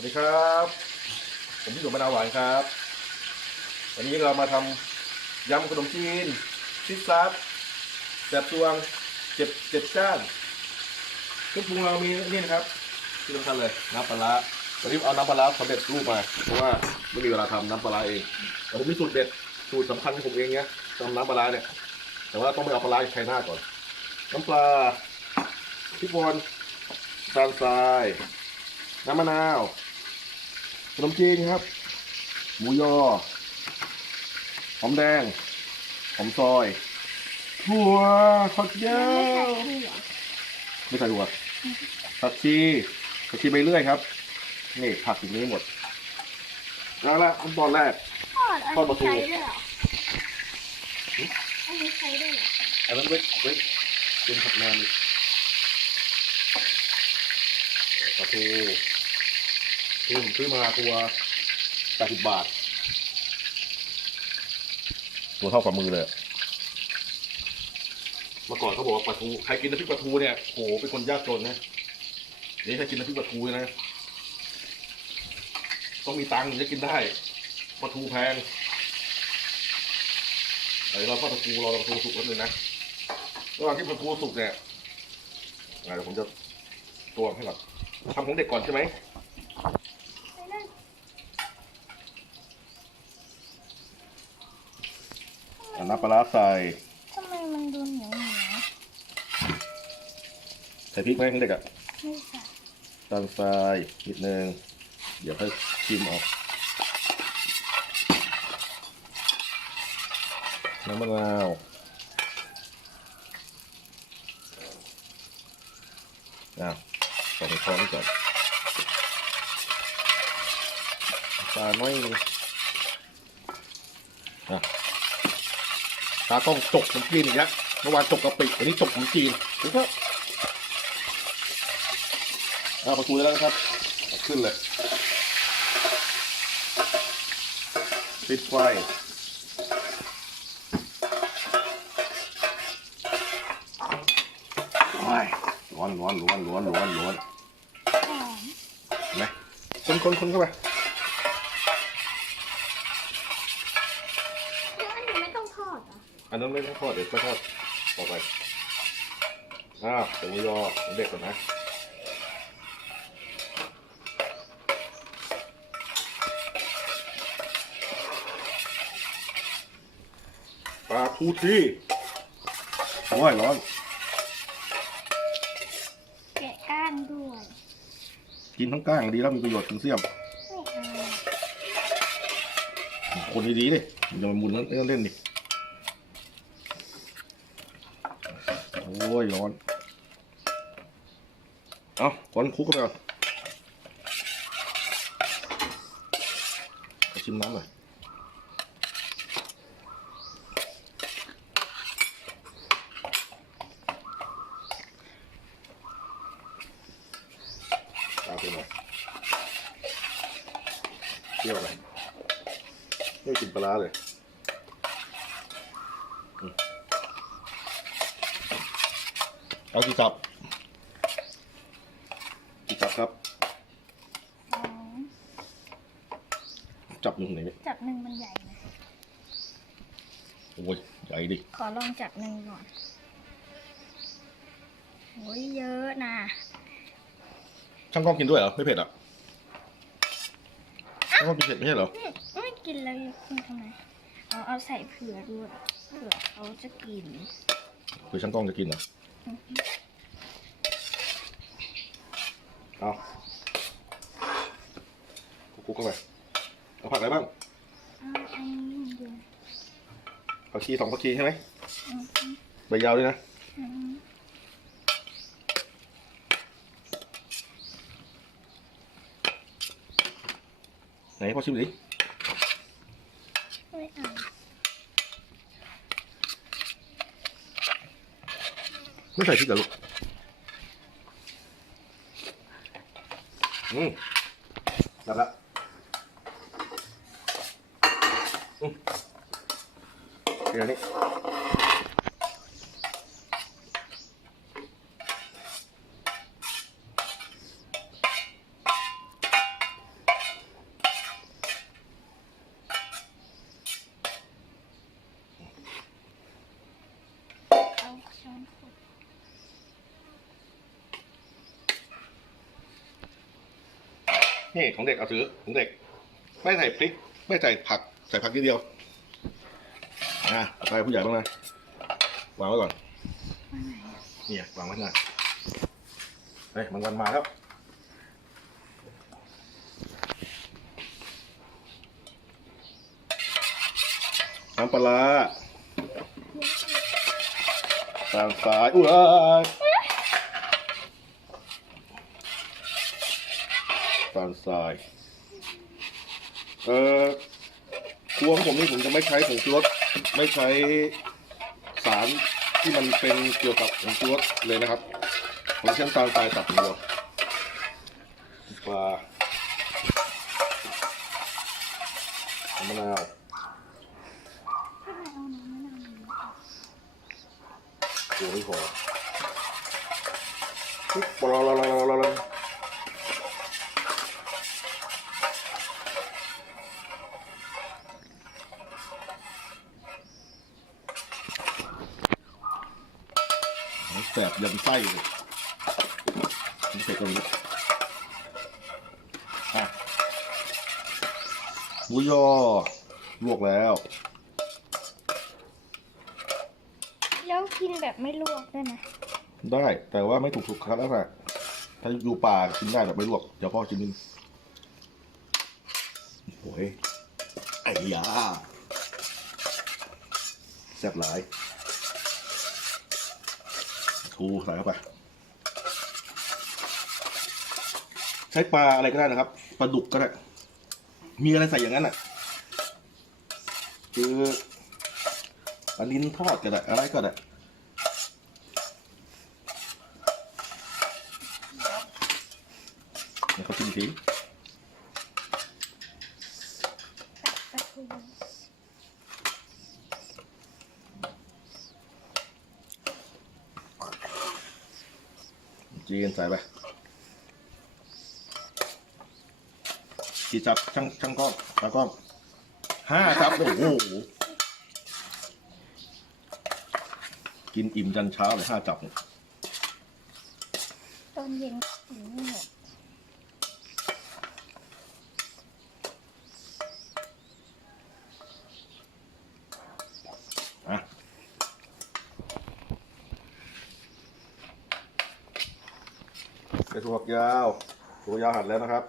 วัสดีครับ ผมพี่หนุ่มะนาวหวานครับ วันนี้เรามาทำยำขนมจีนซิซซัสแสบซวงเจ็บเจ็บจ้านเครื่องปรุงเรามีนี่นะครับที่สำคัญเลยน้ำปลาร้าวันนี้เอาน้ำปลาร้าสำเร็จรูปมาเพราะว่าไม่มีเวลาทำน้ำปลาร้าเองแต่ผมมีสูตรเด็ดสูตรสำคัญของผมเองเนี่ยทำน้ำปลาร้าเนี่ย แต่ว่าต้องไปเอาปลาร้าจากไชน่าก่อน น้ำปลาพริกบอลตาลทราย น้ำมะนาว ขนมจีนครับ หมูยอหอมแดงหอมซอยถั่วฝักยาวไม่ใส่ถั่วผักชีผักชีใบเลื่อยครับ นี่ผักอย่างนี้หมดแล้วละขั้นตอนแรกทอดอันทอดปลานี้ทูใช้ด้วยเหรออันนี้ใช้ด้วยเหรออันนั้นเว้ยเว้ยเป็นผักนานอีกปลาทู ผมซื้อมาตัวแปดสิบบาท ตัวเท่าฝ่ามือเลยอะเมื่อก่อนเขาบอกว่าปลาทูใครกินน้ำพริกปลาทูเนี่ยโหเป็นคนยากจนนะนี่ถ้ากินน้ำพริกปลาทูนะต้องมีตังค์ถึงจะกินได้ปลาทูแพงเดี๋ยวเราทอดปลาทูรอปลาทูสุกนิดนึงนะระหว่างที่ปลาทูสุกเนี่ยอ่าเดี๋ยวผมจะตวงให้ก่อนทำของเด็กก่อนใช่ไหมนั่น เอา น้ำปลาร้าใส่ทำไมมันดูเหนียวเหนียวใส่พริกไหมของเด็กอะไม่ใส่ตามทรายนิดนึง เดี๋ยวค่อยชิมออก น้ำมะนาวอะใส่ในช้อนก่อนตาลน้อยนึงอะ ตาต้องจกขนมจีนอีกแล้วเมื่อวานจกกะปิวันนี้จกขนมจีนดูครับเอาประตูได้แล้วนะครับ ขึ้นเลยปิดไฟร้อนร้อนร้อนร้อนร้อนร้อนหมเห็นไหมคนคนคนเข้าไป อดเหรออันนั้นไม่ต้องทอดเดี๋ยวไปทอดต่อไปอ่าเดี๋ยวรอเด็กก่อนนะปลาทูทีโอ้ยร้อนแกะก้านด้วยกินทั้งก้างดีแล้วมีประโยชน์ถึงเสียม ไม่เอาคนดีๆดิอย่ามาหมุนเล่นเล่นดิโอ้ ยร้อน เอาคนคุกเข้าไปก่อนชิมน้ำหน่อยตามไปหน่อยเปรี้ยวไปไม่กินปลาเลยอืม เอากี่จับกี่จับครับ สองจับหนึ่งไหนเนี่ยจับหนึ่งมันใหญ่นะโอ้ยใหญ่ดิขอลองจับหนึ่งก่อนโอ้ยเยอะนะช่างกล้องกินด้วยเหรอไม่เผ็ดอะช่างกล้องกินเผ็ดไม่ใช่เหรออืมไม่กินเลยกินทำไมเอาเอาใส่เผื่อด้วยเผื่อเขาจะกิน คือช่างกล้องจะกินเหรอ เอาคลุกๆเข้าไปเอาผักอะไรบ้างเอาอันนี้เดียวผักชีสองผักชีใช่ไหมใบยาวด้วยนะ ไหนพ่อชิมดิ ไม่เอา ไม่ใส่พริกเหรอลูกอืมจับละอืมเดี๋ยวนี้ นี่ของเด็กเอาซื้อของเด็ก ไม่ใส่พริก ไม่ใส่ผัก ใส่ผักนิดเดียวอะเอาไปผู้ใหญ่บ้างนะวางไว้ก่อนเนี่ยวางไว้หน่อยเฮ้ยมันวันมาแล้วน้ำปลาร้าตามสายอุ้ย ตามสาย เอ่อครัวของผมนี่ผมจะไม่ใช้ผงชูรสไม่ใช้สารที่มันเป็นเกี่ยวกับผงชูรสเลยนะครับผมใช้น้ำตาลทรายตัดหัวปลามะนาวถ้าใครเอาน้ำมะนาวมาตัวไม่พอปุ๊บปลาลาลาลาลา ส้เลยนี่ใส่ตรงนี้อะหมูยอลวกแล้ว แล้วกินแบบไม่ลวกได้ไหมได้แต่ว่าไม่ถูกสุขลักษณะถ้าอยู่ป่ากินได้แบบไม่ลวก เดี๋ยวพ่อกินนึงโอ้ยไอ้ยาแซ่บหลายูใส่เข้าไป ใช้ปลาอะไรก็ได้นะครับปลาดุกก็ได้ มีอะไรใส่อย่างนั้นอะ คือปลาลิ้นทอดก็ได้ อะไรก็ได้เขาชิมที ปลาทู จีนใส่ไปกี่จับช่างช่างกล้องตากล้องห้าจับโอ้โหกินอิ่มจันเช้าเลยห้าจับเนี่ย ตอนเย็นอืมหมด อะเป็น ถั่วฝักยาวถั่วฝักยาวหั่นแล้วนะครับ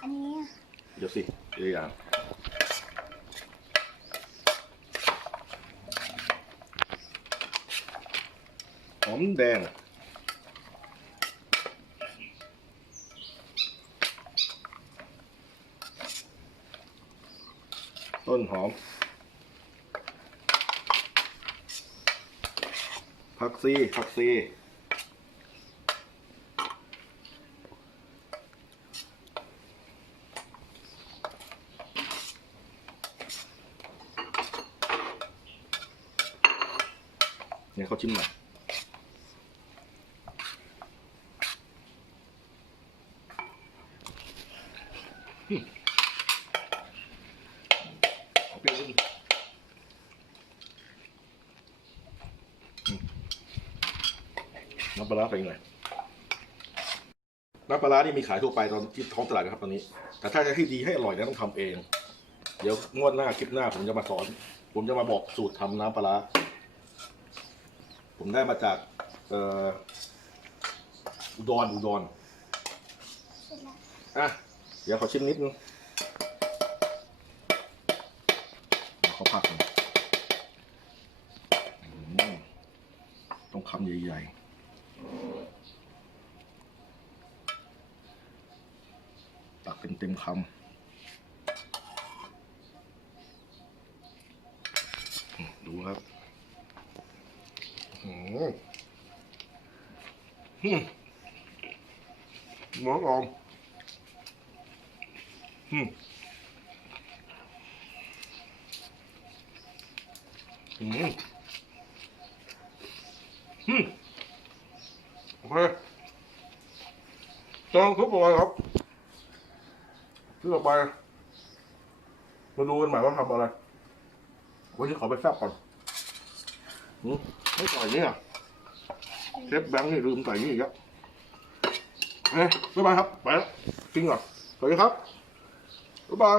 อันนี้อะเดี๋ยวสิเดี๋ยวอย่างหอมแดงต้นหอมผักซีผักซีเนี่ยเขา ชิมหน่อยเปรี้ยวนิดนึงน้ำปลาร้าไปหน่อยน้ำปลาร้านี่มีขายทั่วไปตอนที่ท้องตลาดนะครับตอนนี้ แต่ถ้าจะให้ดีให้อร่อยเนี่ยต้องทำเอง เดี๋ยวงวดหน้าคลิปหน้าผมจะมาสอน ผมจะมาบอกสูตรทำน้ำปลาร้า ผมได้มาจากเอ่ออุดรอุดรเสร็จแล้วอะเดี๋ยวขอชิมนิดนึงเดี๋ยวเขาผักก่อนอืมต้องคำใหญ่ๆ ตักเป็นเต็มคำอืมดูครับ อืม อืมน้องออมอืมอืมอืมโอเคจองทุกตัวครับที่ต่อไปมาดูกันใหม่ว่าทำอะไรวันนี้ขอไปแฟบก่อนอืมไม่ใส่เนี่ย เชฟแบงค์นี่ลืมใส่นี่อีกแล้วเฮ้ยบ๊ายบายครับ ไปแล้วกินก่อนสวัสดีครับบ๊ายบาย